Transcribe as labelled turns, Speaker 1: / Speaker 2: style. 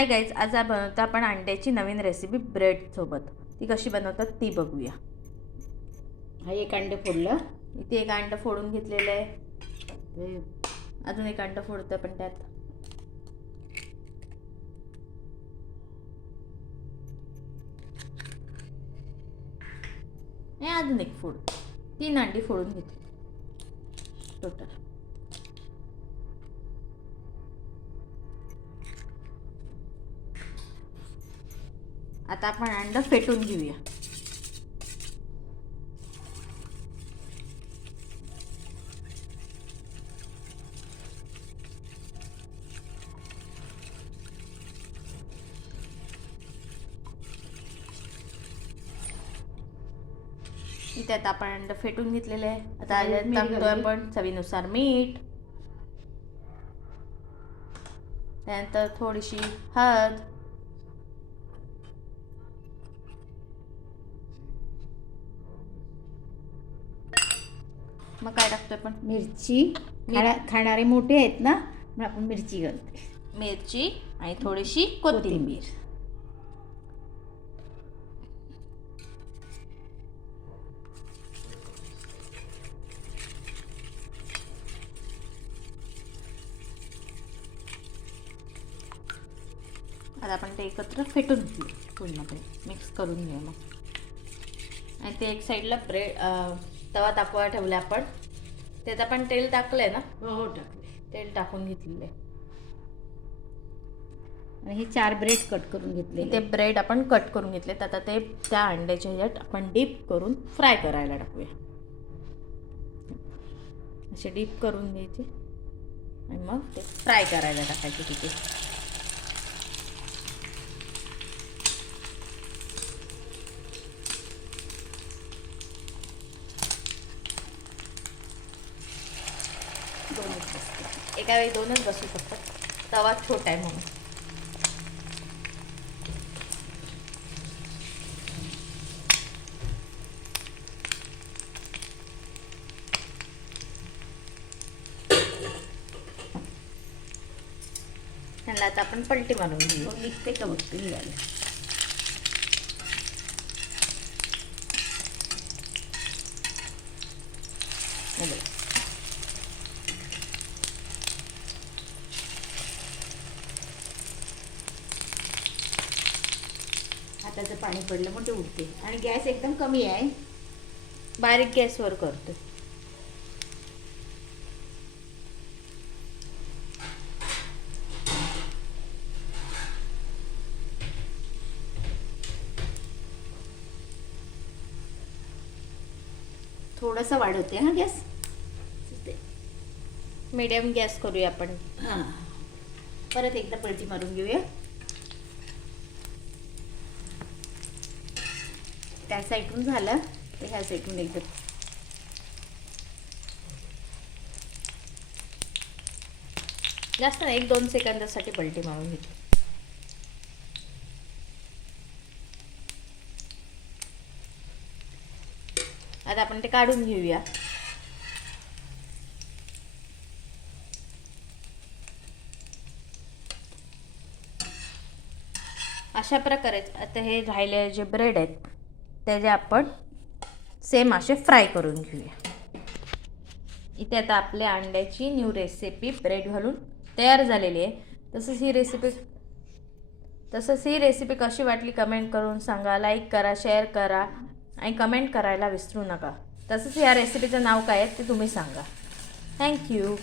Speaker 1: Hi guys आज बनवतो आपण अंड्याची नवीन रेसिपी ब्रेडसोबत ती कशी बनवतात ती बघूया.
Speaker 2: हा एक अंडे फोडलं.
Speaker 1: इथे एक अंड फोडून घेतलेलं आहे. अजून एक अंड फोडतं पण त्यात. हे अजून एक फोड. तीन अंडी फोडून घेतली. टोटल आता आपण अंड फेटून घेऊया. इथे आता आपण अंड फेटून घेतलेले आहे. आता
Speaker 2: घालूया.
Speaker 1: आपण चवीनुसार मीठ. त्यानंतर थोडीशी हळद. मग काय टाकतोय आपण?
Speaker 2: मिरची. खाणा खाणारे मोठे आहेत ना मग आपण मिरची घालते
Speaker 1: मिरची आणि थोडीशी कोथिंबीर.
Speaker 2: कोथिंबीर
Speaker 1: आता आपण ते एकत्र फेटून घेऊ. पूर्णपणे मिक्स करून घेऊ मग. आणि ते एक साईडला ब्रेड तवा तापवा ठेवला आपण. त्यात आपण तेल टाकलंय ना?
Speaker 2: हो हो टाकले
Speaker 1: तेल टाकून घेतलेलं आहे.
Speaker 2: आणि हे चार ब्रेड कट करून घेतले
Speaker 1: ते ब्रेड आपण कट करून घेतलेत आता ते त्या अंड्याच्या ह्याच्यात आपण डीप करून फ्राय करायला टाकूया. असे डीप करून घ्यायचे. आणि मग ते फ्राय करायला टाकायचे तिथे दोनच एका वेळी दोनच बसू शकतात तवा छोटा आहे म्हणून. त्यांना आता आपण पलटी मारून घेऊ.
Speaker 2: मग निघते का बघते निघाले.
Speaker 1: हे बघ.
Speaker 2: हाताचं पाणी पडलं मग ते उठते आणि गॅस एकदम कमी आहे.
Speaker 1: बारीक गॅसवर करतो.
Speaker 2: थोडंसं वाढवते हा गॅस?
Speaker 1: मीडियम गॅस करूया आपण.
Speaker 2: हां. परत एकदा पलटी मारून घेऊया. त्या साईडून झालं. तर ह्या साईडून एकदा
Speaker 1: जास्त नाही एक दोन सेकंदासाठी पलटी मारून घेतो. आता आपण ते काढून घेऊया. अशा प्रकारे आता हे राहिले जे ब्रेड आहेत त्याचे आपण सेम असे फ्राय करून घेऊया. इथे आता आपल्या अंड्याची न्यू रेसिपी ब्रेड घालून तयार झालेली आहे. तसंच ही रेसिपी तसंच ही रेसिपी कशी वाटली कमेंट करून सांगा. लाईक करा शेअर करा आणि कमेंट करायला विसरू नका. तसंच या रेसिपीचं नाव काय आहे ते तुम्ही सांगा. थँक्यू